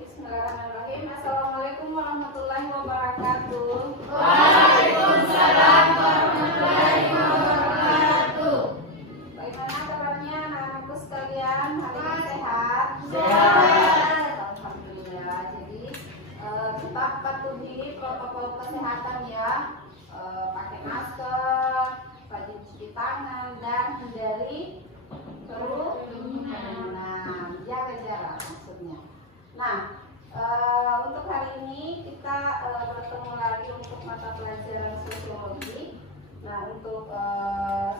Bismillahirrahmanirrahim. Assalamualaikum warahmatullahi wabarakatuh. Waalaikumsalam warahmatullahi wabarakatuh. Bagaimana kabarnya anak-anakku sekalian? Hari ini sehat? Sehat. Alhamdulillah. Jadi tetap patuhi protokol kesehatan ya. Pakai masker, rajin cuci tangan, dan hindari kerumunan. Jaga jarak maksudnya. Nah, untuk hari ini kita bertemu lagi untuk mata pelajaran sosiologi. Nah, untuk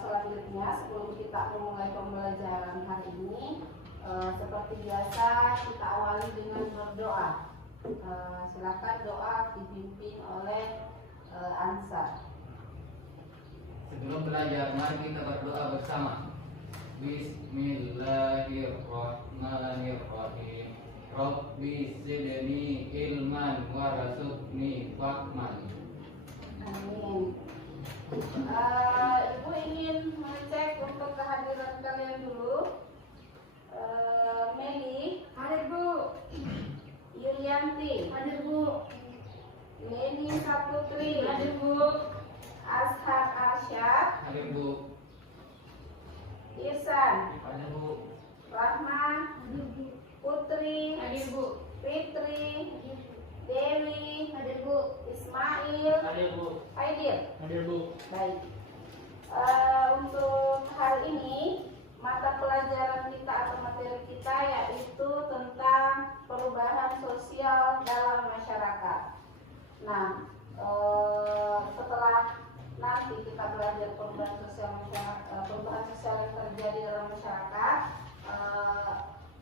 selanjutnya sebelum kita memulai pembelajaran hari ini, seperti biasa kita awali dengan berdoa. Silakan doa dipimpin oleh Ansar. Sebelum belajar, mari kita berdoa bersama. Bismillahirrahmanirrahim. Rabbi zidni ilman warzuqni fahman. Amin. Ibu ingin mengecek untuk kehadiran kalian dulu. Meli, Hadir Bu. Yulianti, Hadir Bu. Leni Saputri, Hadir Bu. Ashar Arsyad, Hadir Bu. Ihsan, Hadir Bu. Rahman, Hadir Bu. Putri, Hadir Bu. Fitri, Dewi, Hadir Bu. Ismail, Hadir Bu. Haidir. Hadir Bu. Baik. Untuk hari ini mata pelajaran kita atau materi kita yaitu tentang perubahan sosial dalam masyarakat. Nah, setelah nanti kita belajar perubahan sosial yang terjadi dalam masyarakat,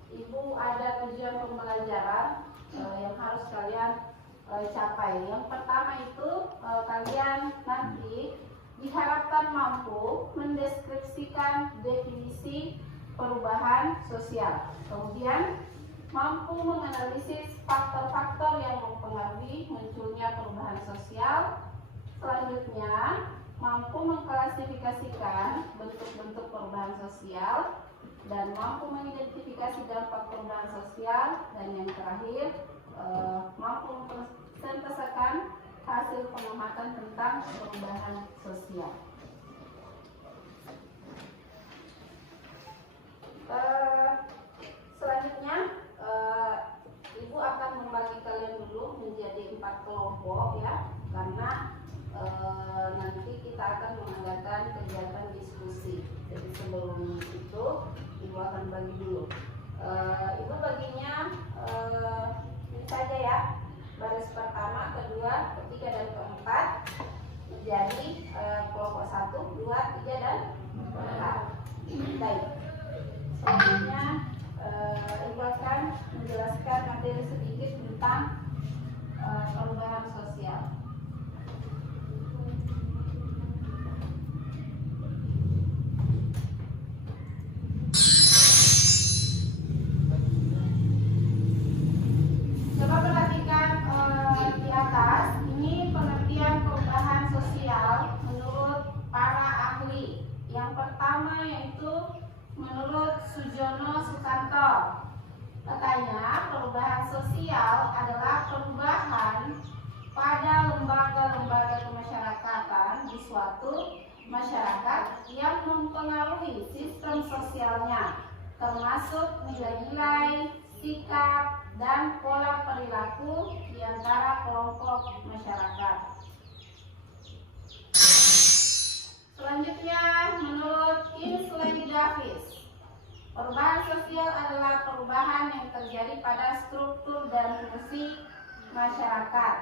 Ibu ada tujuan pembelajaran yang harus kalian capai. Yang pertama itu kalian nanti diharapkan mampu mendeskripsikan definisi perubahan sosial. Kemudian mampu menganalisis faktor-faktor yang mempengaruhi munculnya perubahan sosial. Selanjutnya, mampu mengklasifikasikan bentuk-bentuk perubahan sosial dan mampu mengidentifikasi dampak perubahan sosial. Dan yang terakhir, mampu mempresentasikan hasil pengamatan tentang perubahan sosial. Selanjutnya, Ibu akan membagi kalian dulu menjadi 4 kelompok ya, karena nanti kita akan mengadakan kegiatan diskusi. Jadi sebelum itu Ibu akan bagi dulu. Ibu baginya ini saja ya, baris pertama, kedua, ketiga, dan keempat menjadi kelompok 1, 2, 3, dan 4. Baik. Selanjutnya Ibu akan menjelaskan materi sedikit tentang perubahan sosial. Coba perhatikan di atas, ini pengertian perubahan sosial menurut para ahli. Yang pertama yaitu menurut Sujono Sukanto. Katanya perubahan sosial adalah perubahan pada lembaga-lembaga kemasyarakatan di suatu masyarakat yang mempengaruhi sistem sosialnya, termasuk nilai-nilai, sikap, dan pola perilaku di antara kelompok masyarakat. Selanjutnya, menurut Kingsley Davis, perubahan sosial adalah perubahan yang terjadi pada struktur dan fungsi masyarakat.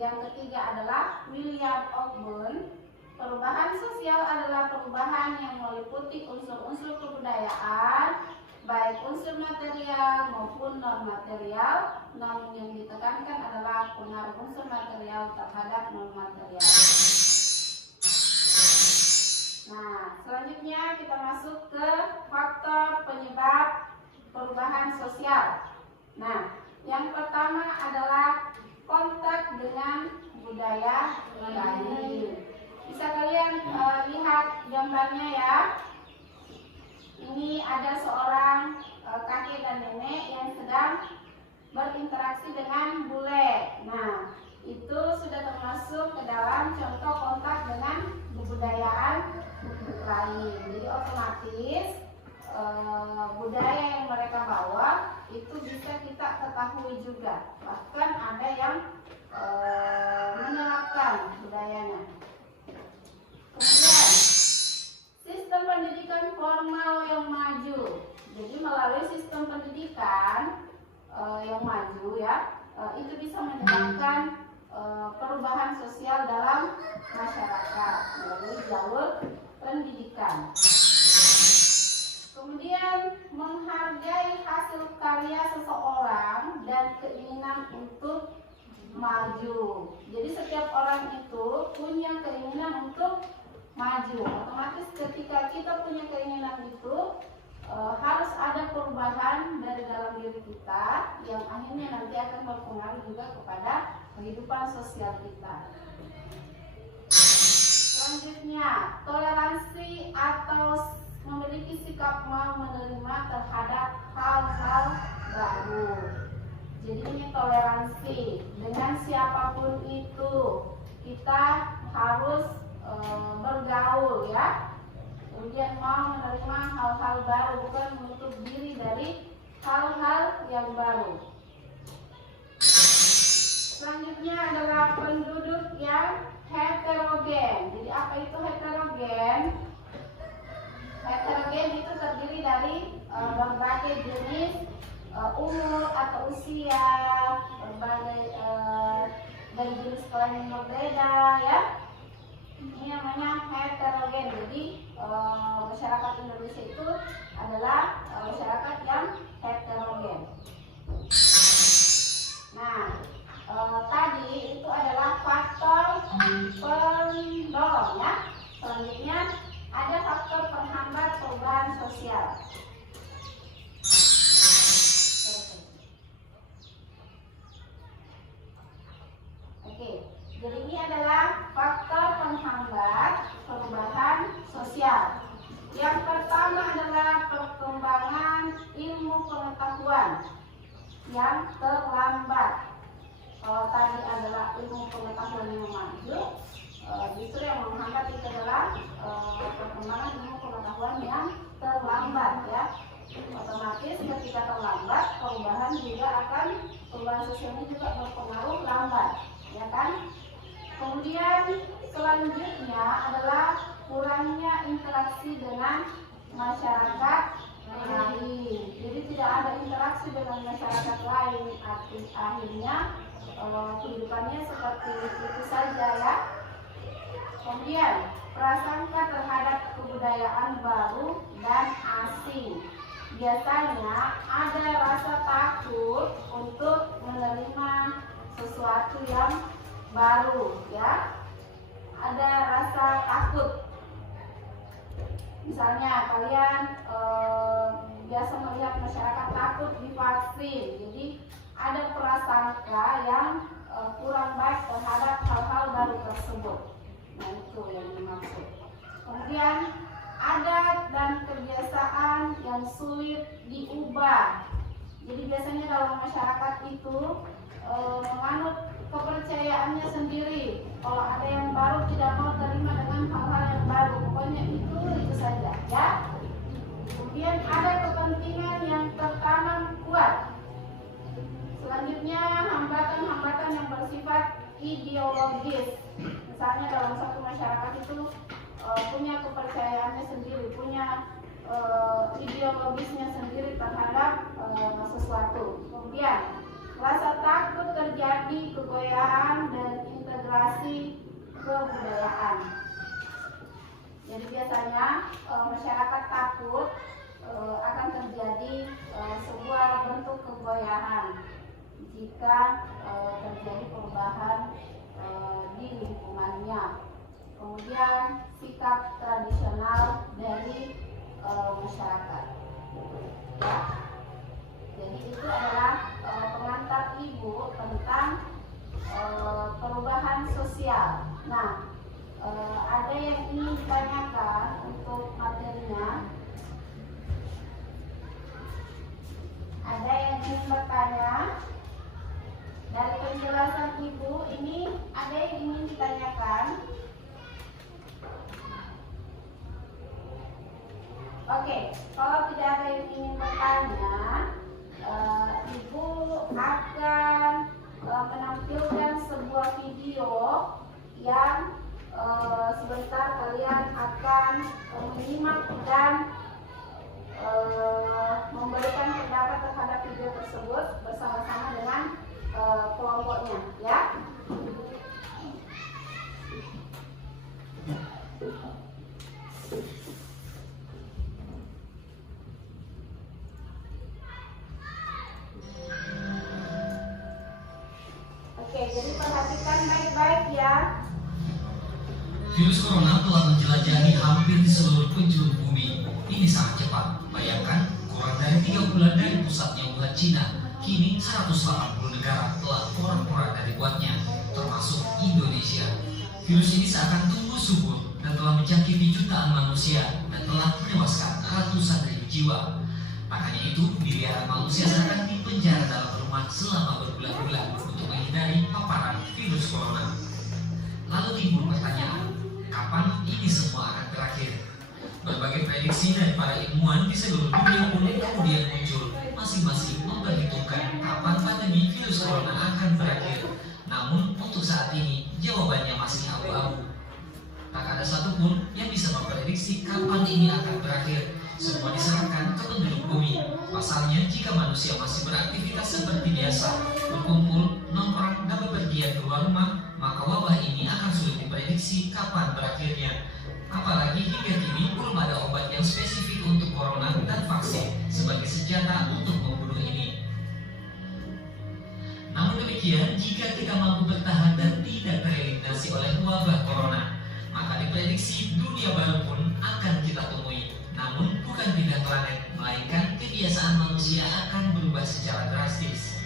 Yang ketiga adalah William Ogburn, perubahan sosial adalah perubahan yang meliputi unsur-unsur kebudayaan, baik unsur material maupun non-material, namun yang ditekankan adalah pengaruh unsur material terhadap non-material. Nah, selanjutnya kita masuk ke faktor penyebab perubahan sosial. Nah, yang pertama adalah kontak dengan budaya lain. Bisa kalian lihat gambarnya ya. Ini ada seorang kakek dan nenek yang sedang berinteraksi dengan bule. Nah, itu sudah termasuk ke dalam contoh kontak dengan kebudayaan lain. Jadi otomatis budaya yang mereka bawa itu bisa kita ketahui juga. Bahkan ada yang menerapkan budayanya. Kemudian sistem pendidikan formal yang maju. Jadi melalui sistem pendidikan yang maju ya, itu bisa menyebabkan perubahan sosial dalam masyarakat melalui jalur pendidikan. Kemudian menghargai hasil karya seseorang dan keinginan untuk maju. Jadi setiap orang itu punya keinginan untuk maju. Otomatis ketika kita punya keinginan itu harus ada perubahan dari dalam diri kita yang akhirnya nanti akan berpengaruh juga kepada kehidupan sosial kita. Selanjutnya, toleransi atau memiliki sikap mau menerima terhadap hal-hal baru. Jadi ini toleransi dengan siapapun itu, kita harus bergaul ya. Kemudian mau menerima hal-hal baru, bukan menutup diri dari hal-hal yang baru. Selanjutnya adalah penduduk yang heterogen. Jadi apa itu heterogen? Heterogen itu terdiri dari berbagai jenis umur atau usia, berbagai dari jenis kelamin berbeda ya. Ini namanya heterogen. Jadi masyarakat Indonesia itu adalah masyarakat yang heterogen. Nah, tadi itu adalah faktor pendorong ya. Selanjutnya ada faktor penghambat perubahan sosial. Oke, jadi ini adalah faktor penghambat perubahan sosial. Yang pertama adalah perkembangan ilmu pengetahuan yang terlambat. Kalau tadi adalah ilmu pengetahuan yang maju, justru yang menghambat itu adalah perkembangan ilmu pengetahuan yang terlambat ya. Otomatis ketika terlambat, perubahan sosialnya juga berpengaruh lambat, ya kan? Kemudian selanjutnya adalah kurangnya interaksi dengan masyarakat lain. Jadi tidak ada interaksi dengan masyarakat lain, akhirnya kehidupannya seperti itu saja ya. Kemudian prasangka terhadap kebudayaan baru dan asing. Biasanya ada rasa takut untuk menerima sesuatu yang baru ya. Ada rasa takut. Misalnya kalian biasa melihat masyarakat takut divaksin. Jadi ada prasangka yang kurang baik terhadap hal-hal baru tersebut. Nah itu yang dimaksud. Kemudian adat dan kebiasaan yang sulit diubah. Jadi biasanya dalam masyarakat itu menganut kepercayaannya sendiri. Kalau ada yang baru tidak mau terima dengan hal-hal yang baru. Pokoknya itu saja ya. Kemudian ada kepentingan yang tertanam kuat. Selanjutnya hambatan-hambatan yang bersifat ideologis. Misalnya dalam satu masyarakat itu punya kepercayaannya sendiri, punya ideologisnya sendiri terhadap sesuatu. Kemudian rasa takut terjadi kegoyaan dan integrasi kebudayaan. Jadi biasanya masyarakat takut akan terjadi sebuah bentuk kegoyaan jika terjadi perubahan di lingkungannya. Kemudian sikap tradisional dari masyarakat. Ya. Jadi itu adalah pengantar ibu tentang perubahan sosial. Nah, ada yang ingin ditanyakan untuk materinya? Ada yang ingin bertanya? Ibu, ini ada yang ingin ditanyakan? Oke, kalau tidak ada yang ingin bertanya, Ibu akan menampilkan sebuah video yang sebentar kalian akan menyimak dan memberikan pendapat terhadap video tersebut bersama-sama dengan kelompoknya, ya. Oke, jadi perhatikan baik-baik ya. Virus corona telah menjelajahi hampir di seluruh penjuru bumi. Ini sangat cepat. Bayangkan, kurang dari 3 bulan dari pusatnya Wuhan, Cina, kini 180 negara telah porak-porak dari kuatnya, termasuk Indonesia. Virus ini seakan tumbuh subur dan telah menjangkiti jutaan manusia dan telah menewaskan ratusan ribu jiwa. Makanya itu, miliaran manusia seakan dipenjara dalam rumah selama berbulan-bulan untuk menghindari paparan virus corona. Lalu timbul pertanyaan, kapan ini semua akan berakhir? Berbagai prediksi dari para ilmuwan di seluruh dunia pun kemudian muncul, masing-masing memperhitungkan kapan pandemi virus corona akan berakhir. Namun untuk saat ini jawabannya masih abu-abu. Tak ada satupun yang bisa memprediksi kapan ini akan berakhir. Semua diserahkan ke penduduk bumi. Pasalnya, jika manusia masih beraktivitas seperti biasa, berkumpul, nongkrong, dan bepergian keluar rumah, maka wabah ini akan sulit diprediksi kapan berakhirnya. Apalagi hingga kini belum ada obat yang spesifik untuk corona dan vaksin sebagai senjata untuk membunuh ini. Namun demikian, jika kita mampu bertahan dan tidak tereliminasi oleh wabah corona, maka diprediksi dunia baru pun akan kita temui. Namun bukan pindah planet, melainkan kebiasaan manusia akan berubah secara drastis.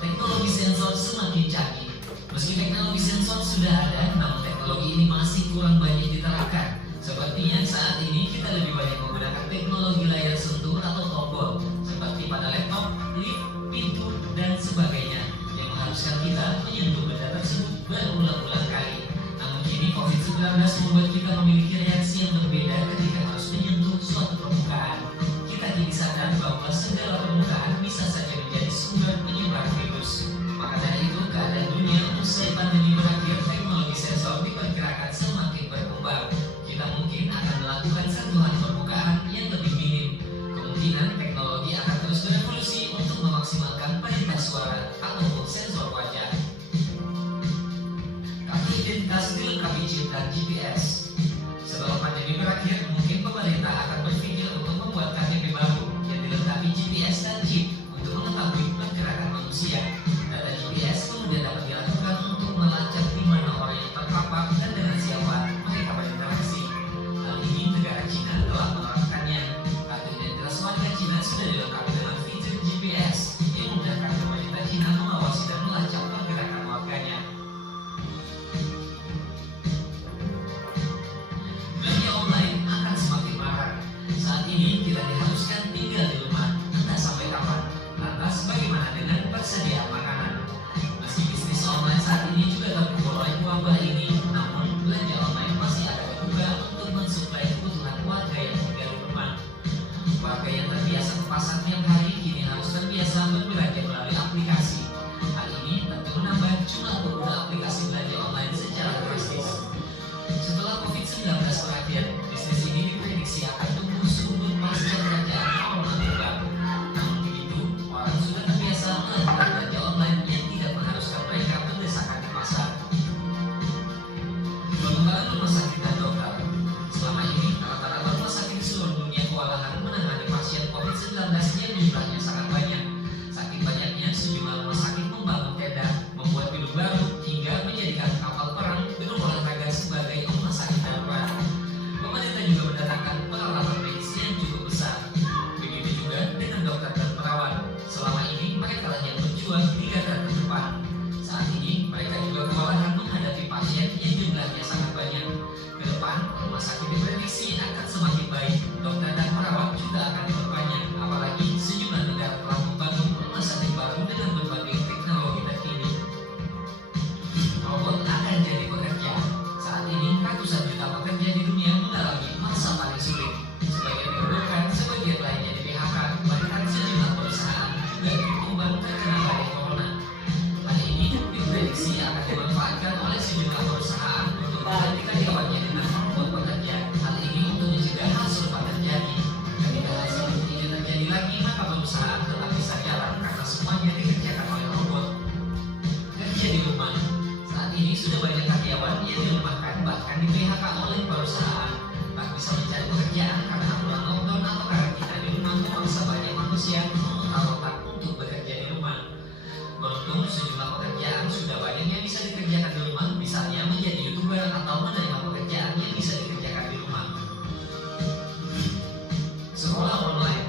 Teknologi sensor semakin canggih. Meski teknologi sensor sudah ada, namun teknologi ini masih kurang banyak diterapkan. Sepertinya saat ini kita lebih banyak menggunakan teknologi layar sentuh atau tombol, seperti pada laptop, lift, pintu, dan sebagainya, yang mengharuskan kita menyentuh benda tersebut berulang-ulang kali. Namun kini COVID-19 membuat kita memiliki reaksi yang berbeda ketika harus menyentuh suatu permukaan. Kita kini sadar bahwa segala permukaan bisa saja menjadi sumber penyebar virus. Maka dari itu, keadaan dunia usai pandemi berakhir, teknologi sensor diperkirakan semakin berkembang. Kita mungkin akan melakukan sentuhan permukaan yang lebih minim. Kemungkinan teknologi akan terus berevolusi untuk memaksimalkan perintah suara ataupun sensor wajah. Kartu identitas dilengkapi chip dan GPS. Setelah pandemi berakhir, mungkin pemerintah akan berpikir untuk membuat KTP baru yang dilengkapi GPS dan chip untuk mengetahui pergerakan manusia. Data GPS kemudian dapat dilakukan untuk melacak di mana orang yang terpapar dan dengan siapa mereka berinteraksi. Hal ini negara Cina telah menerapkannya. Kartu identitas warga Cina sudah dilengkapi dengan fitur GPS yang memudahkan pemerintah Cina mengawasi dan melacak pergerakan warganya. Belanja online akan semakin marak. Saat ini kita diharuskan tinggal di rumah, entah sampai kapan. Lantas bagaimana dengan persediaan makanan? Meski bisnis online saat ini juga terpukul oleh wabah ini, namun belanja online masih ada dibuka untuk mensuplai kebutuhan warga yang tinggal di rumah. Warga yang terbiasa ke pasar tiap hari kini harus terbiasa berbelanja melalui aplikasi. Hal ini tentu menambah jumlah pengguna aplikasi belanja online secara drastis. Setelah COVID-19 berakhir, bisnis ini diprediksi akan tumbuh subur pasca kerajaan corona berubah. Namun begitu, orang sudah terbiasa melakukan belanja online yang tidak mengharuskan mereka berdesakan di pasar. Pengembangan rumah sakit dan dokter. Selama ini, rata-rata rumah sakit di seluruh dunia kewalahan menangani pasien COVID-19 yang jumlahnya sangat banyak. Saking banyaknya, sejumlah rumah sakit membangun tenda, membuat gedung baru, hingga menjadikan kapal perang gedung olahraga sebagai rumah sakit darurat. Pemerintah juga mendatangkan peralatan medis yang cukup besar. Begitu juga dengan dokter dan perawat. Selama ini mereka lah yang berjuang di garda terdepan. Saat ini mereka juga kewalahan menghadapi pasien yang jumlahnya sangat banyak. Ke depan, rumah sakit diprediksi akan semakin baik. Dokter dan perawat juga akan diperbanyak. Apalagi sejumlah negara telah membangun rumah sakit baru dengan berbagai perusahaan telah bisa jalan karena semuanya dikerjakan oleh robot. Kerja di rumah. Saat ini sudah banyak karyawan yang dirumahkan bahkan di PHK oleh perusahaan. Tak bisa mencari pekerjaan karena aturan lockdown atau karantina di rumah memaksa banyak manusia memutar otak untuk bekerja di rumah. Beruntung sejumlah pekerjaan sudah banyak yang bisa dikerjakan di rumah, misalnya menjadi YouTuber atau menerima pekerjaan yang bisa dikerjakan di rumah. Sekolah online.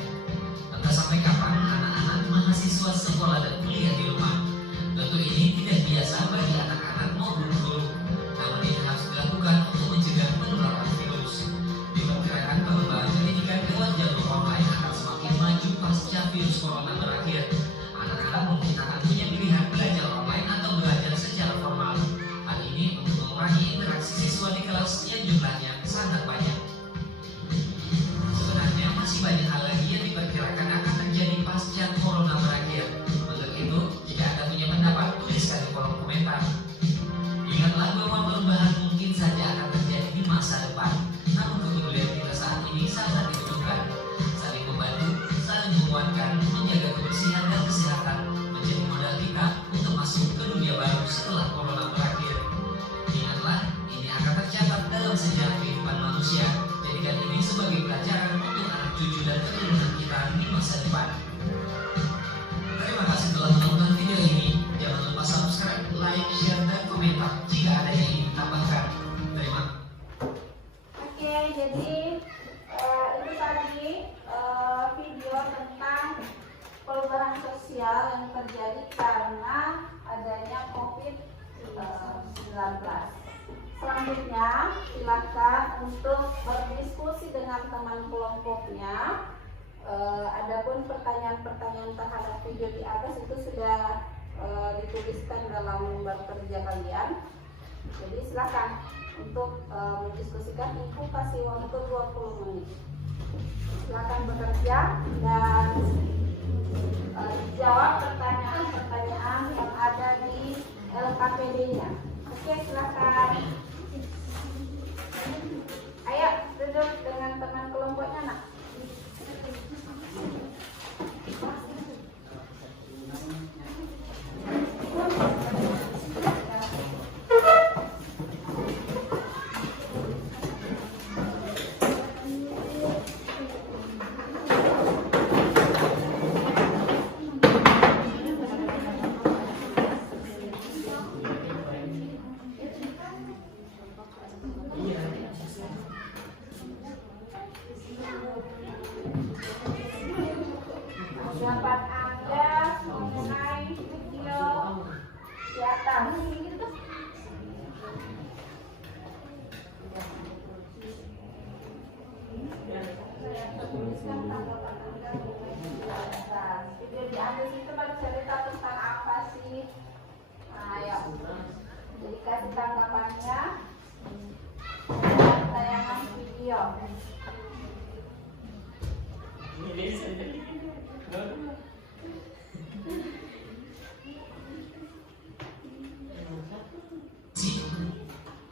Entah sampai kapan anak-anak mahasiswa sekolah dan kuliah di rumah. Tentu ini tidak biasa bagi anak-anak maupun guru. Namun ini harus dilakukan untuk mencegah penularan virus. Diperkirakan pengembangan pendidikan lewat jalur online akan semakin maju pasca virus corona berakhir. Anak-anak mungkin akan punya pilihan belajar online atau belajar secara formal. Hal ini untuk mengurangi interaksi siswa di kelas yang jumlahnya sangat banyak. Sebenarnya masih banyak hal lagi yang diperkirakan akan terjadi pasca corona berakhir. Untuk itu, jika Anda punya pendapat, tuliskan di kolom komentar. Ingatlah bahwa perubahan mungkin saja akan terjadi di masa depan. Namun kepedulian kita saat ini sangat dibutuhkan. Saling membantu, saling menguatkan, menjaga kebersihan dan kesehatan menjadi modal kita untuk masuk ke dunia baru setelah corona berakhir. Ingatlah, ini akan tercatat dalam sejarah kehidupan manusia. Jadikan ini sebagai pelajaran untuk anak cucu dan keturunan kita di masa depan. Terima kasih telah menonton video ini. Jangan lupa subscribe, like, share, dan komentar jika ada yang ingin ditambahkan. Terima kasih. Oke, jadi itu tadi video tentang perubahan sosial yang terjadi karena adanya COVID-19. Selanjutnya, silakan untuk berdiskusi dengan teman kelompoknya. Adapun pertanyaan-pertanyaan terhadap video di atas itu sudah dituliskan dalam lembar kerja kalian. Jadi silakan untuk mendiskusikan. Ibu kasih waktu 20 menit. Silakan bekerja dan jawab pertanyaan-pertanyaan yang ada di LKPD-nya. Oke, silakan. Ayo duduk dengan teman kelompoknya, nak. Pendapat Anda mengenai video di atas. Tuliskan tanggapan Anda mengenai video di atas. Video di atas itu bercerita tentang apa sih? Nah, ayo. Jadi kasih tanggapannya dengan tayangan video.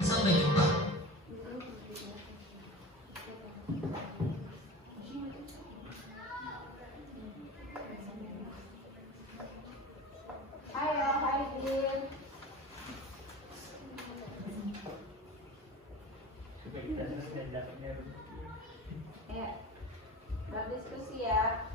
Sampai jumpa. Ayo, Haidin. Ya, berdiskusi ya.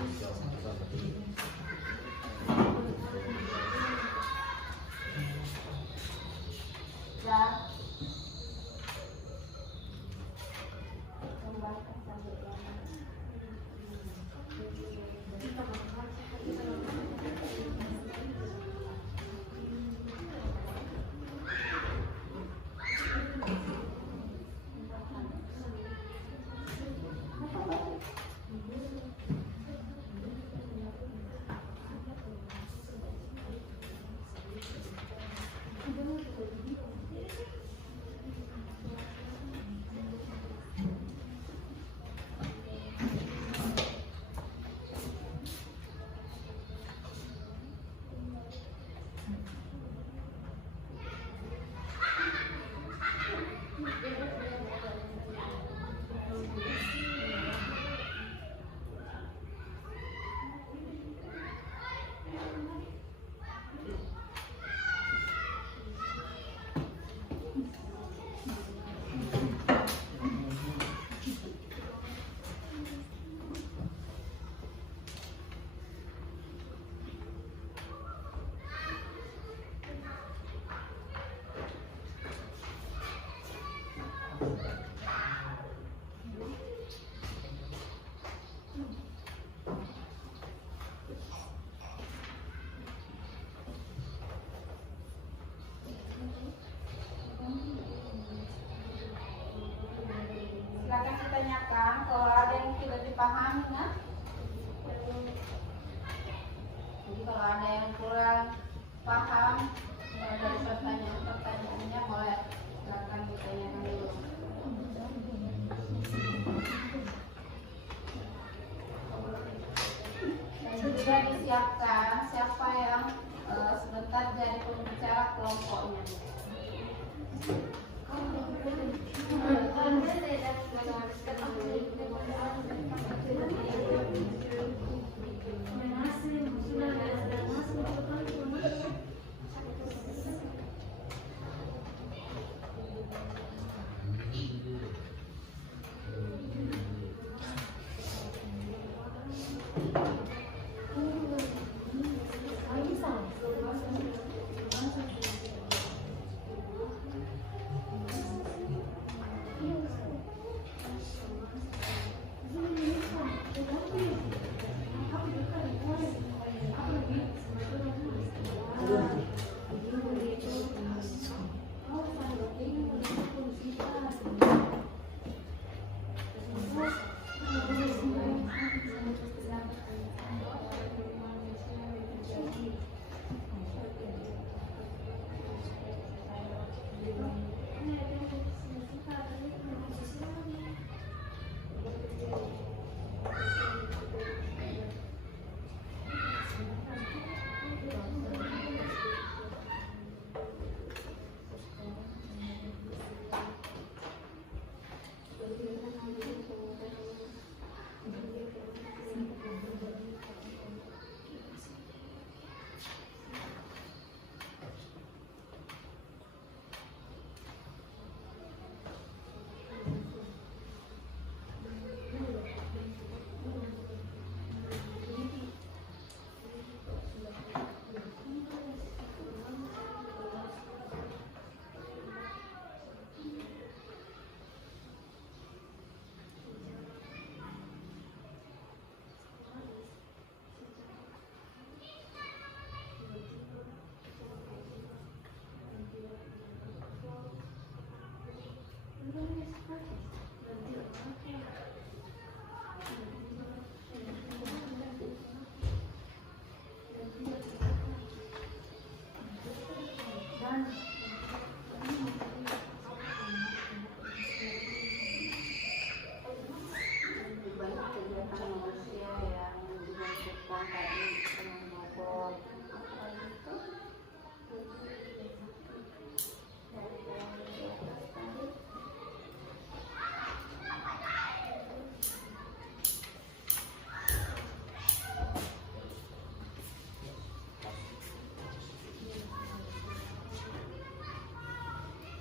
Ya. Kembangkan sampai yang silakan ditanyakan kalau ada yang tidak dipahami ya. Jadi kalau ada yang kurang paham dari pertanyaannya boleh silakan ditanyakan dulu. Dan juga disiapkan siapa yang sebentar jadi pembicara kelompoknya.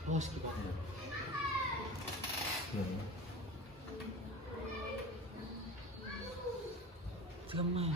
Terus gimana? Gimana? Sama.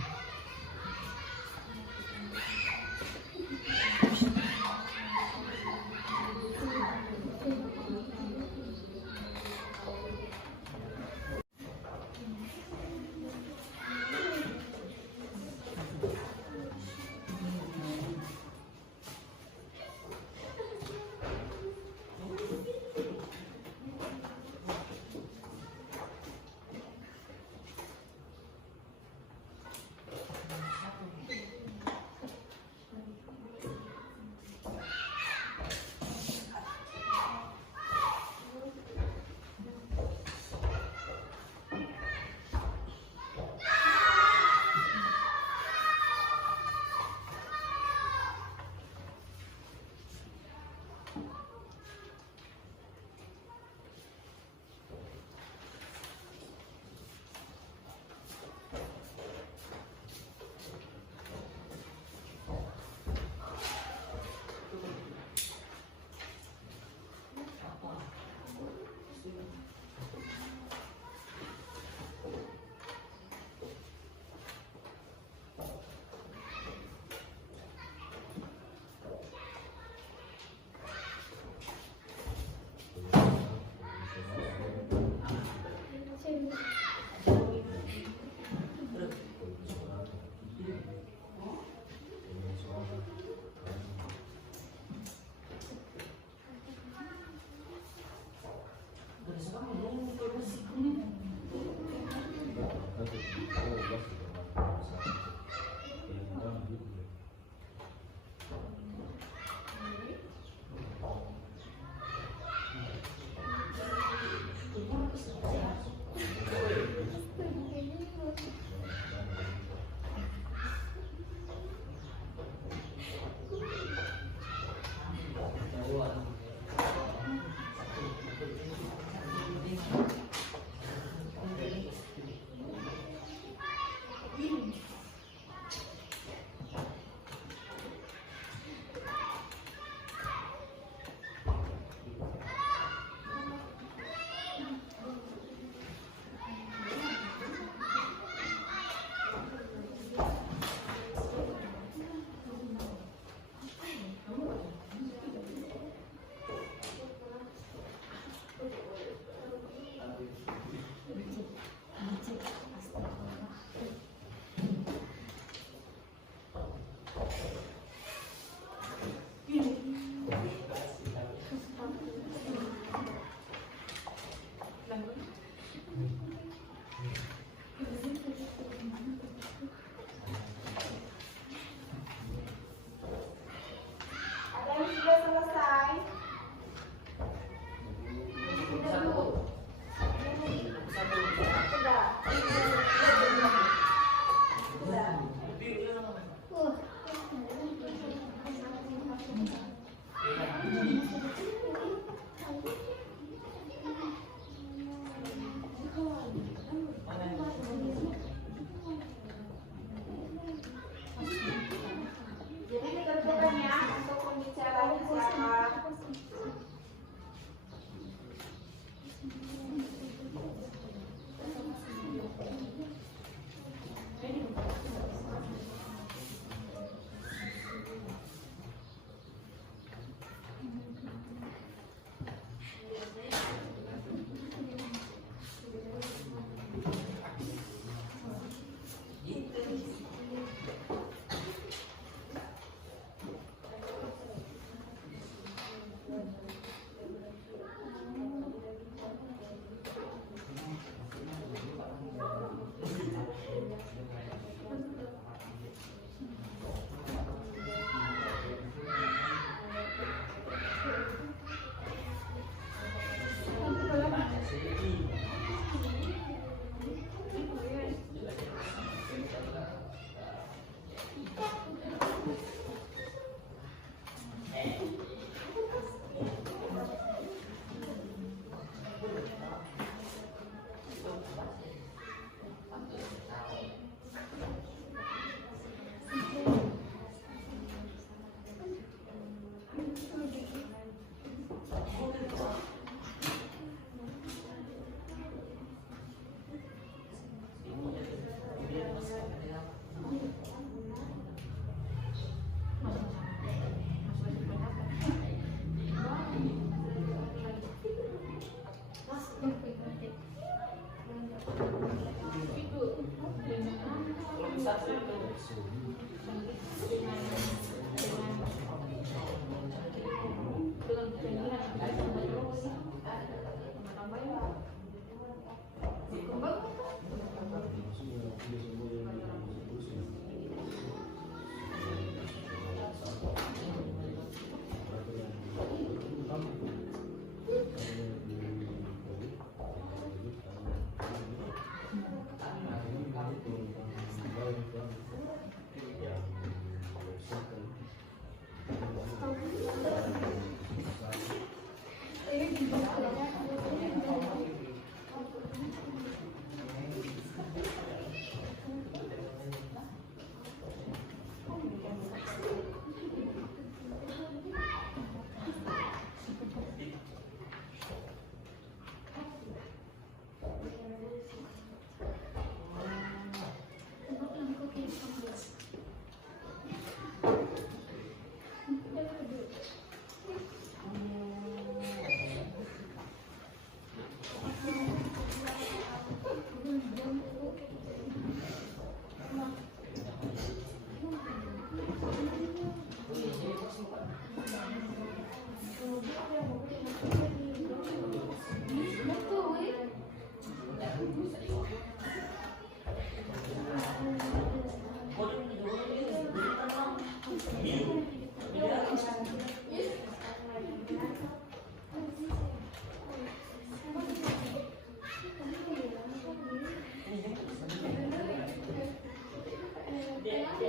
Bu.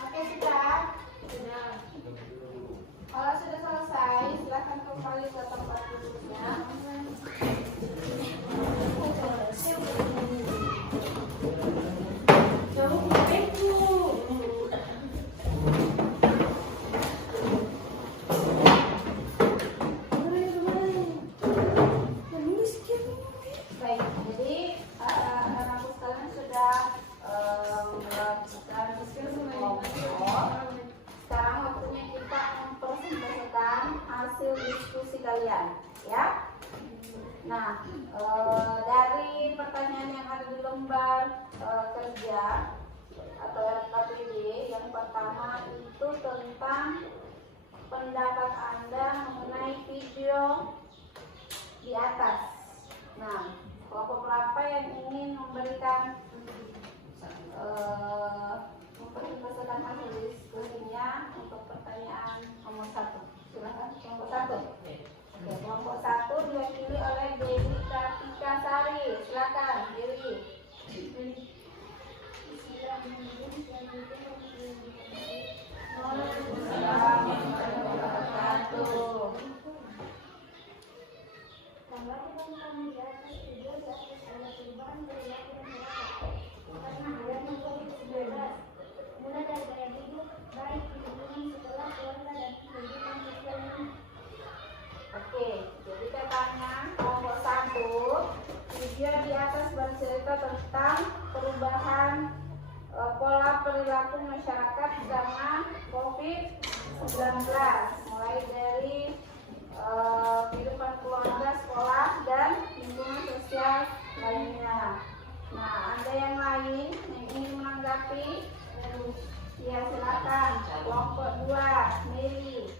Oke, sudah. Kalau sudah selesai, silakan kembali ke tempat duduknya. Baik, jadi anak-anak sekalian sudah melakukan diskusi kelompok. Sekarang waktunya kita mempresentasikan hasil diskusi kalian, ya. Nah, dari pertanyaan yang ada di lembar kerja atau LKPD, yang pertama itu tentang pendapat Anda mengenai video di atas. Nah, kelompok berapa yang ingin memberikan mempresentasikan hasil diskusinya untuk pertanyaan nomor 1? Silakan kelompok 1. Oke, kelompok 1 diwakili oleh Dewi Kartika Sari. Silakan, Dewi. Oke, jadi katanya kelompok 1, video di atas bercerita tentang perubahan pola perilaku masyarakat zaman COVID-19, mulai dari kehidupan keluarga, sekolah, dan lingkungan sosial lainnya. Nah, ada yang lain yang ingin menanggapi? Ya, silakan. Kelompok 2, Mary.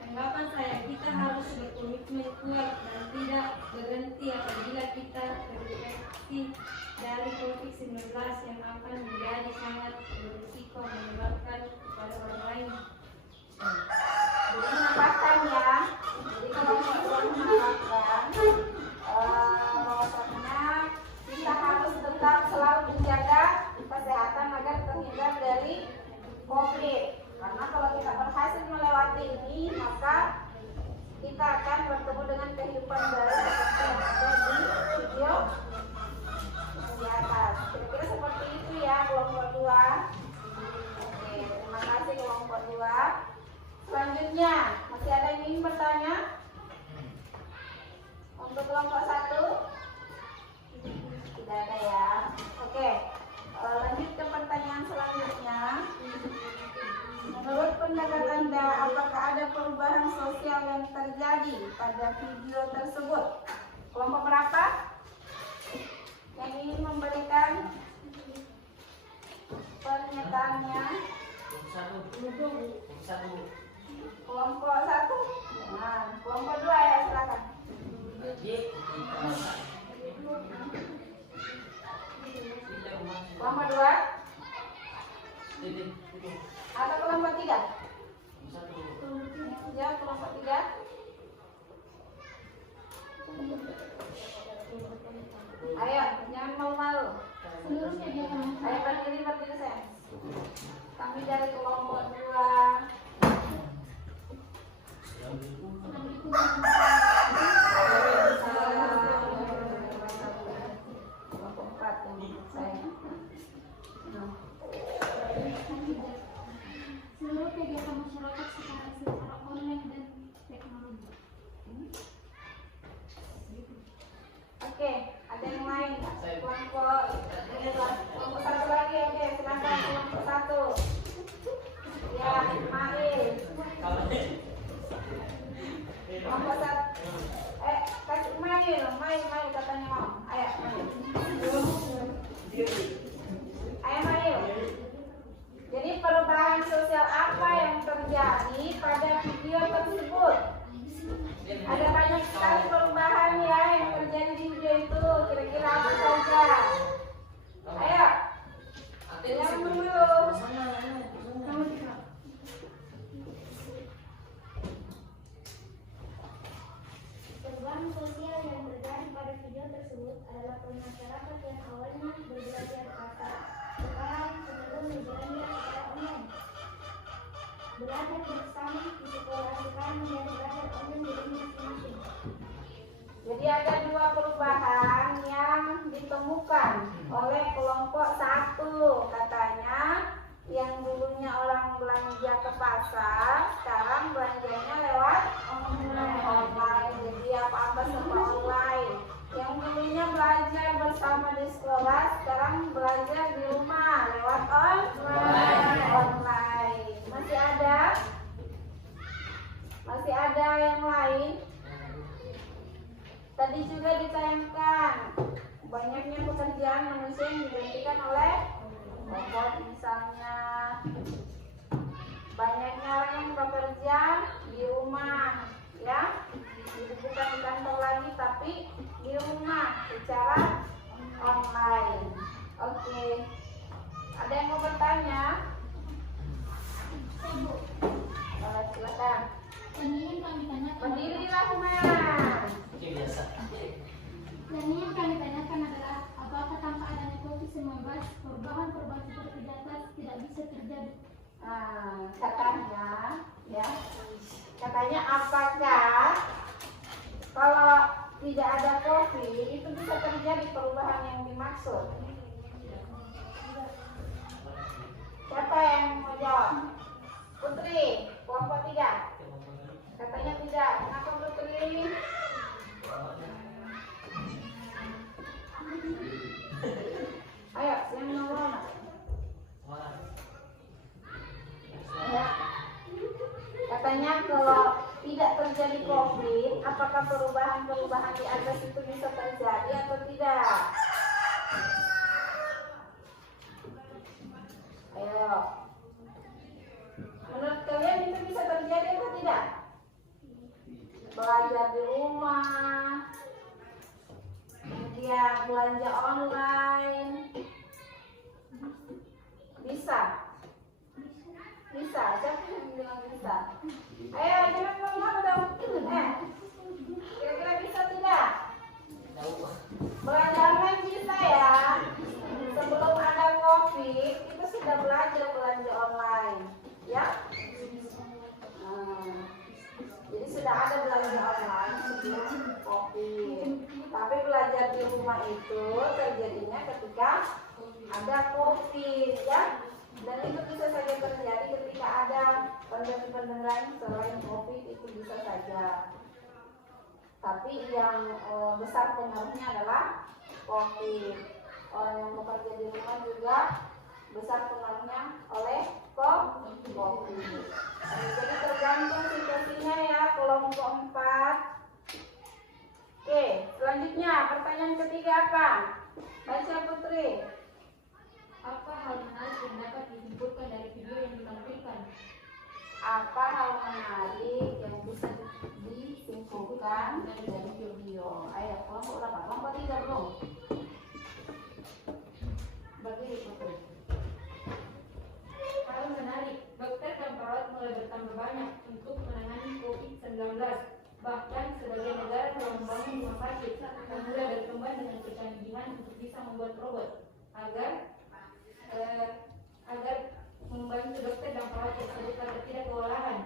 Tanggapan saya, kita harus berkomitmen kuat dan tidak berhenti apabila kita terinfeksi dari COVID-19 yang akan menjadi sangat berisiko menyebabkan kepada orang lain. Jadi menambahkan ya. Jadi kelompok 2 menambahkan bahwasanya kita harus tetap selalu menjaga kesehatan agar terhindar dari COVID. Karena kalau kita berhasil melewati ini, maka kita akan bertemu dengan kehidupan baru seperti yang ada di video di atas. Kira-kira seperti itu ya kelompok 2. Oke, terima kasih kelompok 2. Selanjutnya, masih ada yang ingin bertanya? Untuk kelompok 1? Tidak ada ya. Oke, lanjut ke pertanyaan selanjutnya. Menurut pendapat Anda, apakah ada perubahan sosial yang terjadi pada video tersebut? Kelompok berapa yang ingin memberikan pernyataannya? Kelompok 1. Nah, kelompok 2 ya, silakan. Kelompok 2 atau kelompok 3? Ya, kelompok 3. Ayo, jangan malu-malu. Ayo berdiri saya. Kami dari kelompok 2. Kelompok 4 yang saya. Seluruh kegiatan masyarakat secara online dan teknologi. Oke, ada yang lain? Kelompok 1 lagi, oke, silakan kelompok 1. Ya, Mail. Kelompok 1. Kasih Mail katanya mau. Ayo, Mail. Jadi perubahan sosial apa yang terjadi pada video tersebut? Ada banyak sekali perubahan ya yang terjadi di video itu. Kira-kira apa saja? Ayo. belajar bersama disekolahkan menjadi belajar online di rumah masing-masing. Jadi ada dua perubahan yang ditemukan oleh kelompok 1. Katanya yang dulunya orang belanja ke pasar, sekarang belanjanya lewat online. Jadi apa-apa serba online. Yang dulunya belajar bersama di sekolah, sekarang belajar di rumah lewat online. Masih ada? Masih ada yang lain? Tadi juga ditayangkan banyaknya pekerjaan manusia yang digantikan oleh robot, misalnya banyaknya orang yang bekerja di rumah, ya, jadi bukan di kantor lagi tapi di rumah secara online. Oke, ada yang mau bertanya? Silakan. Dan ini yang kami tanyakan. Berdirilah Humayra. Dan ini yang kami tanyakan adalah apakah tanpa adanya COVID-19 perubahan-perubahan seperti di atas tidak bisa terjadi? Katanya apakah kalau tidak ada COVID itu bisa terjadi perubahan yang dimaksud? Siapa yang mau jawab? Putri, kelompok 3. Katanya tidak. Kenapa Putri? Ayo, yang nomor ya. Katanya kalau tidak terjadi COVID, apakah perubahan-perubahan di atas itu bisa terjadi atau tidak? Ayo. Menurut kalian itu bisa terjadi atau tidak? Belajar di rumah, kemudian belanja online, bisa? Bisa? Siapa yang bilang bisa? Ayo, jangan ngomong dong. Kira-kira bisa tidak? Belanja online bisa ya. Sebelum ada COVID, itu sudah belajar belanja online, ya? Jadi sudah ada belanja online sebelum COVID. Tapi belajar di rumah itu terjadinya ketika ada COVID, ya. Dan itu bisa saja terjadi ketika ada pandemi-pandemi lain selain COVID, itu bisa saja. Tapi yang besar pengaruhnya adalah COVID. Orang yang bekerja di rumah juga besar pengaruhnya oleh COVID. Jadi tergantung situasinya ya, kelompok 4. Oke, selanjutnya pertanyaan ketiga apa? Baca Putri. Apa hal menarik yang dapat disimpulkan dari video yang ditampilkan? Apa hal menarik yang bisa disimpulkan dari video? Ayo, kelompok berapa? Kelompok 3 belum? Bagi Putri. Hal menarik, dokter dan perawat mulai bertambah banyak untuk menangani COVID-19. Bahkan sebagian negara telah membangun rumah sakit dan mulai berkembang dengan kecanggihan untuk bisa membuat robot agar membantu dokter dan perawat tersebut agar tidak kewalahan.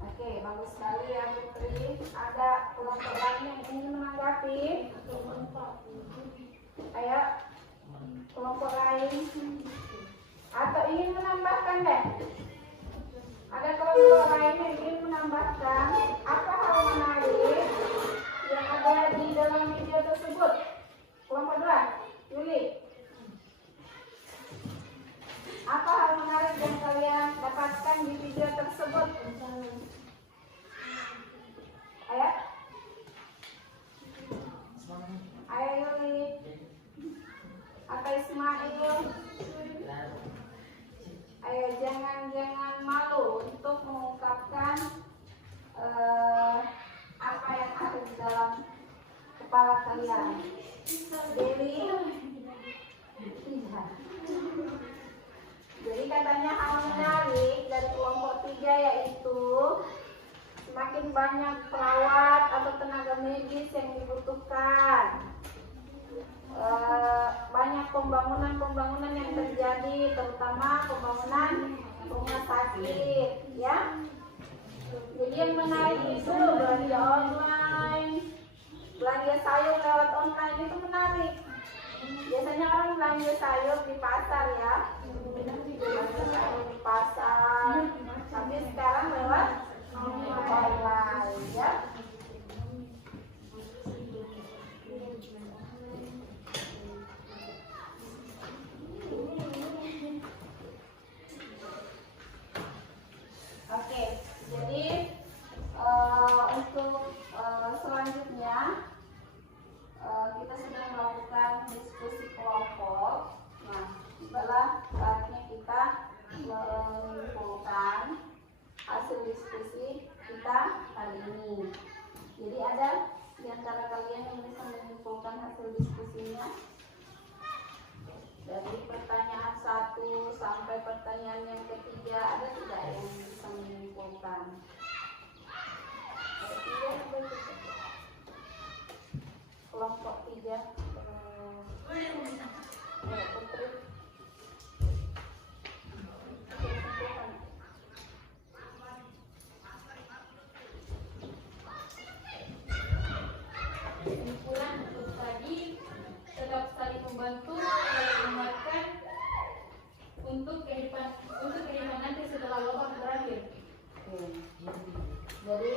Oke, bagus sekali ya Putri. Ada kelompok lain yang ingin menanggapi? Ayo, kelompok lain. Atau ingin menambahkan deh? Ada kelompok lain yang ingin menambahkan apa hal menarik yang ada di dalam video tersebut? Kelompok 2, Yuli. Apa hal menarik yang kalian dapatkan di video tersebut? Ayo. Ayo Yuli. Atau Ismail. Ayo, jangan malu untuk mengungkapkan apa yang ada di dalam kepala kalian. Dewi. Jadi katanya hal menarik dari kelompok 3 yaitu semakin banyak perawat atau tenaga medis yang dibutuhkan. Banyak pembangunan yang terjadi, terutama pembangunan rumah sakit, ya. Jadi yang menarik itu belanja online, belanja sayur lewat online itu menarik. Biasanya orang belanja sayur di pasar, ya, belanja sayur di pasar, tapi sekarang lewat online, ya. Oke, jadi untuk selanjutnya kita sudah melakukan diskusi kelompok. Nah, setelah saatnya kita mengumpulkan hasil diskusi kita kali ini. Jadi ada di antara kalian yang bisa mengumpulkan hasil diskusinya? Dari pertanyaan 1 sampai pertanyaan yang ketiga, ada tidak yang bisa menyimpulkan? Kelompok 3. Putri. Kesimpulan untuk tadi, tetap saling membantu dan menguatkan untuk kehidupan nanti setelah wabah berakhir. Jadi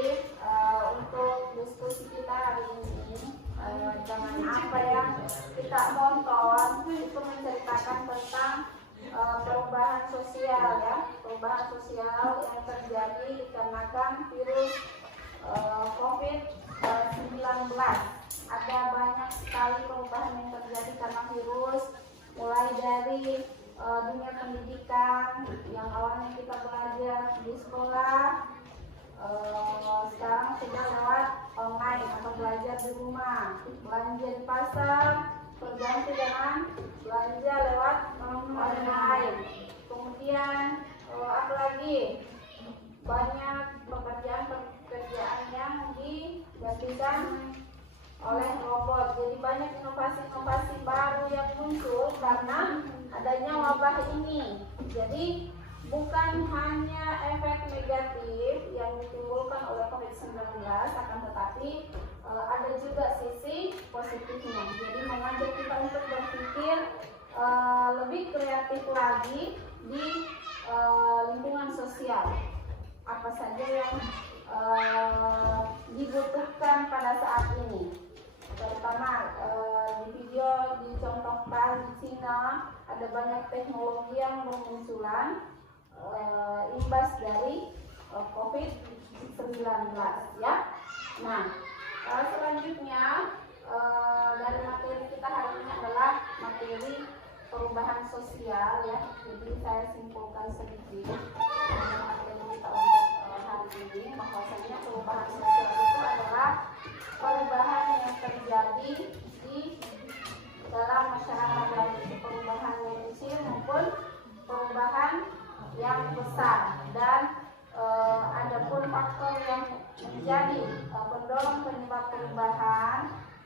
untuk diskusi kita hari ini, jangan apa yang kita tonton itu menceritakan tentang perubahan sosial, ya, perubahan sosial yang terjadi dikarenakan virus COVID-19. Ada banyak sekali perubahan yang terjadi karena virus, mulai dari dunia pendidikan yang awalnya kita belajar di sekolah, sekarang sudah lewat online atau belajar di rumah. Belanja di pasar berganti dengan belanja lewat online. Kemudian apalagi banyak pekerjaan yang digantikan oleh robot. Jadi banyak inovasi-inovasi baru yang muncul karena adanya wabah ini. Jadi bukan hanya efek negatif yang ditimbulkan oleh COVID-19, akan tetapi ada juga sisi positifnya. Jadi mengajak kita untuk berpikir lebih kreatif lagi di lingkungan sosial. Apa saja yang dibutuhkan pada saat ini. Terutama di video dicontohkan di Cina ada banyak teknologi yang bermunculan imbas dari COVID-19, ya. Nah, selanjutnya dari materi kita hari ini adalah materi perubahan sosial, ya. Jadi saya simpulkan sedikit materi kita untuk hari ini, bahwasanya perubahan sosial itu adalah perubahan yang terjadi di dalam masyarakat, baik perubahan yang kecil maupun perubahan yang besar. Dan adapun faktor yang menjadi pendorong penyebab perubahan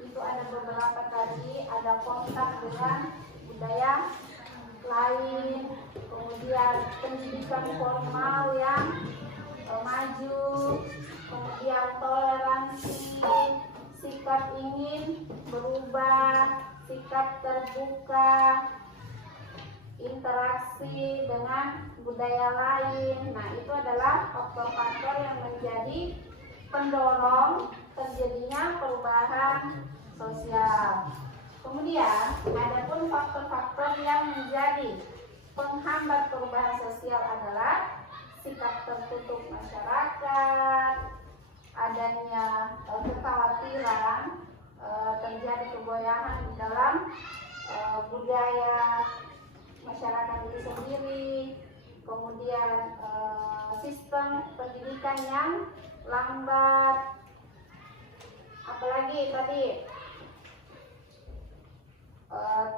itu ada beberapa tadi. Ada kontak dengan budaya lain, kemudian pendidikan formal yang maju, kemudian toleransi, sikap ingin berubah, sikap terbuka, interaksi dengan budaya lain. Nah, itu adalah faktor-faktor yang menjadi pendorong terjadinya perubahan sosial. Kemudian, ada pun faktor-faktor yang menjadi penghambat perubahan sosial adalah sikap tertutup masyarakat, adanya kekhawatiran terjadi kegoyangan di dalam budaya masyarakat itu sendiri, kemudian sistem pendidikan yang lambat, apalagi tadi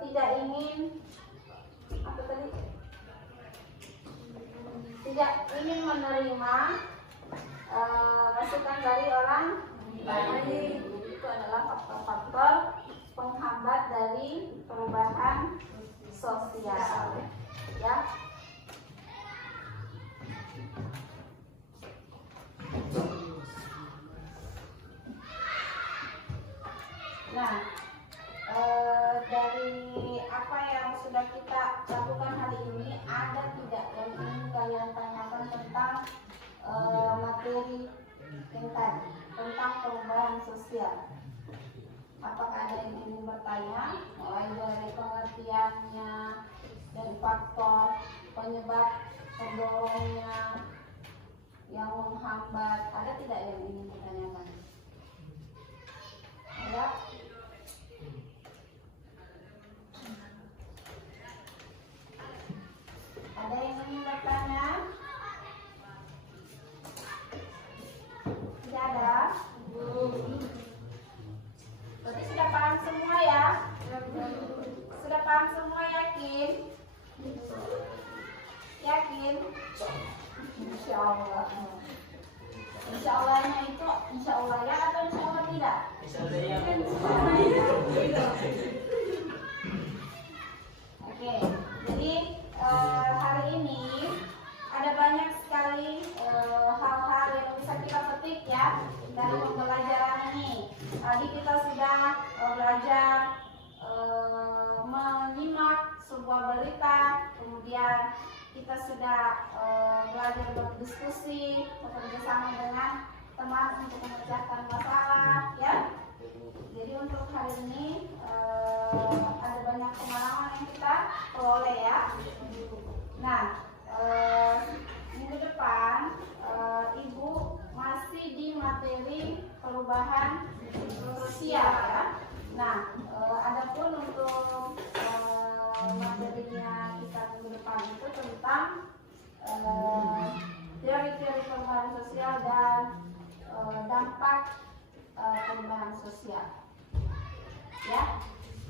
tidak ingin tidak ingin menerima masukan dari orang lain. Itu adalah faktor-faktor penghambat dari perubahan sosial, ya. Nah, dari apa yang sudah kita lakukan hari ini, ada tidak yang ingin kalian tanyakan tentang materi yang tadi, tentang perubahan sosial? Apakah ada yang ingin bertanya? Mulai dari pengertiannya, dari faktor penyebab pendorongnya yang menghambat, ada tidak yang ingin ditanyakan? Ada? Ada yang ingin bertanya? Tidak ada? Berarti sudah paham semua ya? Sudah paham semua, yakin? Yakin? Insya Allah. Insya Allahnya itu insya Allah ya atau insya Allah tidak? Oke, jadi hari ini ada banyak sekali hal-hal yang bisa kita petik ya dari pembelajaran ini. Tadi kita sudah belajar menyimak sebuah berita, kemudian kita sudah belajar berdiskusi, bekerja sama dengan teman untuk memecahkan masalah ya. Jadi untuk hari ini ada banyak pengalaman yang kita peroleh ya. Nah, minggu depan Ibu masih di materi perubahan sosial ya. Nah, adapun untuk materinya kita minggu depan itu tentang teori-teori perubahan sosial dan dampak perubahan sosial. Ya.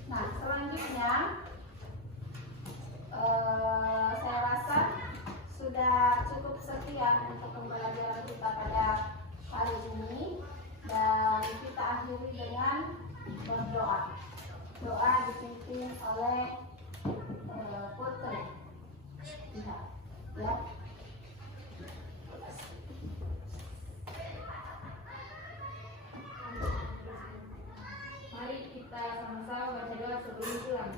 Nah, selanjutnya saya rasa sudah cukup sekian untuk pembelajaran kita pada hari ini, dan kita akhiri dengan berdoa. Doa dipimpin oleh Putri. Ya. Mari kita sama-sama baca doa sebelum pulang.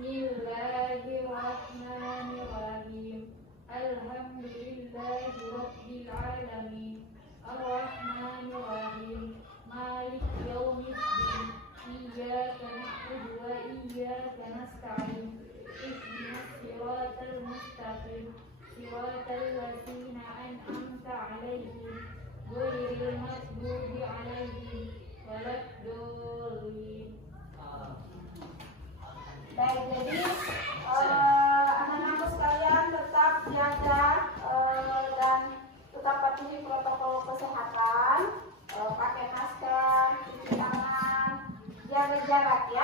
Bismillahirrahmanirrahim. Alhamdulillahi rabbil alamin. Ar-Rahmanir-Rahim. Malik yaumiddin. Iyyaka na'budu wa iyyaka nasta'in. Ihdinas siratal mustaqim. Siratal ladzina an'amta 'alaihim ghairil maghdubi 'alaihim waladdallin. Baik, jadi anak-anakku sekalian tetap jaga dan tetap patuhi protokol kesehatan, pakai masker, cuci tangan, jaga jarak ya.